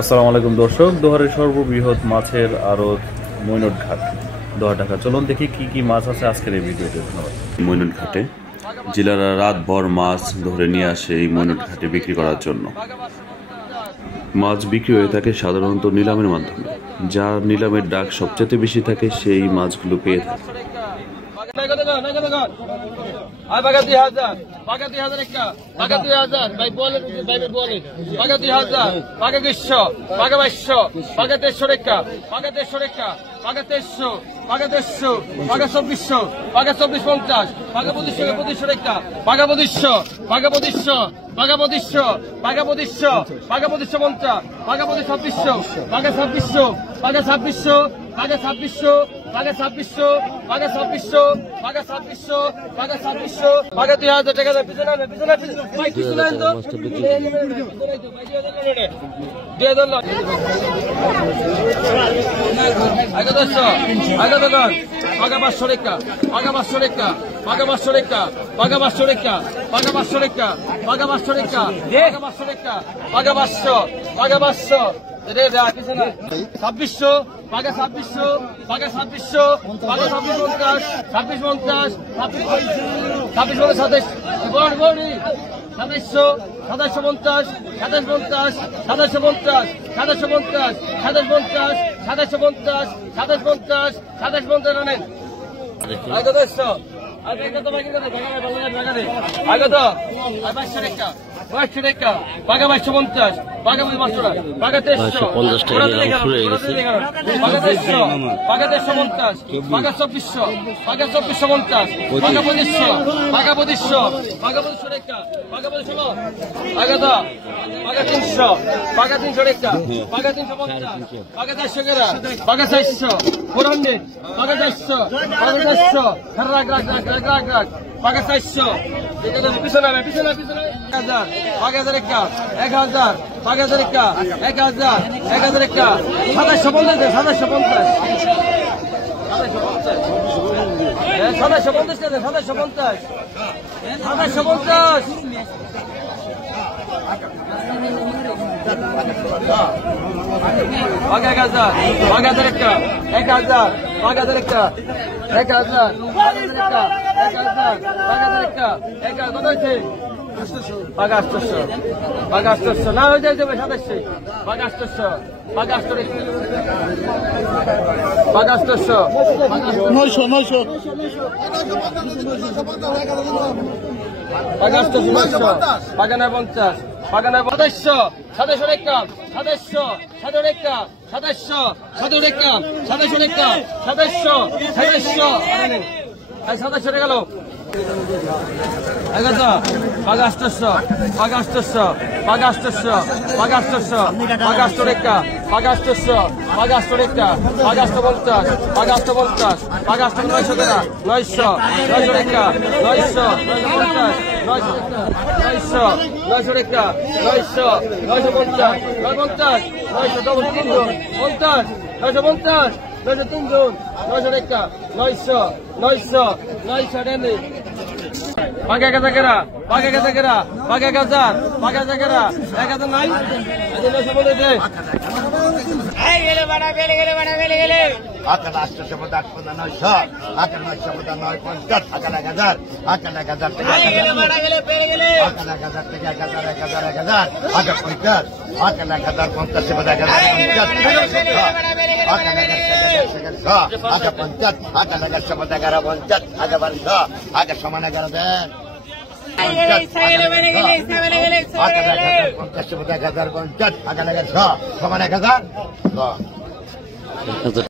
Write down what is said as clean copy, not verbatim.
আসসালামু আলাইকুম দর্শক, দোহারের সর্ববৃহৎ মাছের আড়ত মৈনট ঘাট, দোহা ঢাকা। চলুন দেখি কি কি মাছ আছে আজকের এই ভিডিওতে। ধন্যবাদ। মৈনট ঘাটে জেলেরা রাতভর মাছ ধরে নিয়ে আসে এই মৈনট ঘাটে বিক্রি করার জন্য। মাছ বিক্রি হয়ে থাকে সাধারণত নিলামের মাধ্যমে। যার নিলামের ডাক সবচেয়ে বেশি থাকে সেই মাছগুলো পেয়ে থাকে। Paga 2000, paga 2000 একটা, paga 2000, ভাই বলে, paga 2000, paga 200, paga 2200, paga 300 টাকা, paga 300 টাকা, paga 300, paga 300, paga 2400, paga 2450, paga 2500 টাকা, paga 2500, paga 2500, paga 2500, paga 2500, paga 2550, paga 2500, paga 2600, paga 2600, paga 2600, paga 2600, paga 2600, paga 2600, paga 2600, paga 2000 টাকা দাও। পিছনে ভাই পিছনে আন তো, দিয়ে দাও না। আগে দশ, আগে দোকান, paga 500 টাকা, paga 500 টাকা, paga 500 টাকা, paga 500 টাকা, paga 500 টাকা, paga 500 টাকা, paga 500 টাকা, paga 500, paga 500, ছাব্বিশশো, পাগা 2600, পাগা 2600, পাগা 2650, 2650, 2750, 2750, 2750, 2750, 2750, 2750, 2750, 2750, 2750, 2750 রানেন। আগে তো এসছো, আগে কত বাকি কত আগে তো 500 টাকা, 500 টাকা, পাগা 250, পাগা 500 টাকা, পাগা 350 টাকা, পাগা 300, পাগা 350, পাগা 2400, পাগা 2450, পাগা 2500, পাগা 2500, পাগা 2500 টাকা, পাগা 2500, আগে তো পাগা 300, পাগা 300 টাকা, পাগা 350, পাগা 400 টাকা, পাগা 400, 400, পাগা 400, পাগা 400, রাখ, পাগা 400, পিছনে 1000, পাগা 1000 টাকা, 1000, পাগা 1000 টাকা, 1000, 1000 টাকা, 2750, 2750, 2750, 2750, পাগা 1000, পাগা 1000 টাকা, 1000, পাগা 1000 টাকা, 1000, পাগা 1000 টাকা, 1000, পাগা 1000 টাকা, 1000 কত হয়েছে? পাগা 800, পাগা 800 না হয়ে যাবে 2700, পাগা 800, পাগা 800, পাগা 800, 900, পাগা 800, পাগা 950, পাগা 950, 2700 টাকা, 2700, 2700 টাকা, 2700, 2700 টাকা, 2700 টাকা, 2700, 2700 টাকা লো। পাগা 800, পাগা 800, পাগা 800, পাগা 800, পাগা 800 টাকা, পাগা 800, পাগা 800 টাকা, পাগা 850, পাগা 850, পাগা 900 টাকা, 900, 900 টাকা, 900, 950, 900 টাকা, 900, 950, 950, 900 ডবল 3 50, 950, 900 3 900 টাকা, 900, 900 ডেলি। পাগা কাজা কেরা, পাগা কাজা কেরা, পাগা কাজার, পাগা জায়গারা, 1000 নাই, 900 বলে দে। গেলে আকার 850, 900, 950, 1000, আকার 1000, আকার 1000 থেকে 1000, আকার 1000 থেকে 1000, 1000, 1000, আকার 50, আকার 1000, 50 থেকে 1000, 50, আকার 1000 থেকে 100, আকার 50, আকার 1000 থেকে 11, 50, আকার 1200, আকার সমান 11 দেন। 50 থেকে 1000, 50, আকার 100 সমান 1000।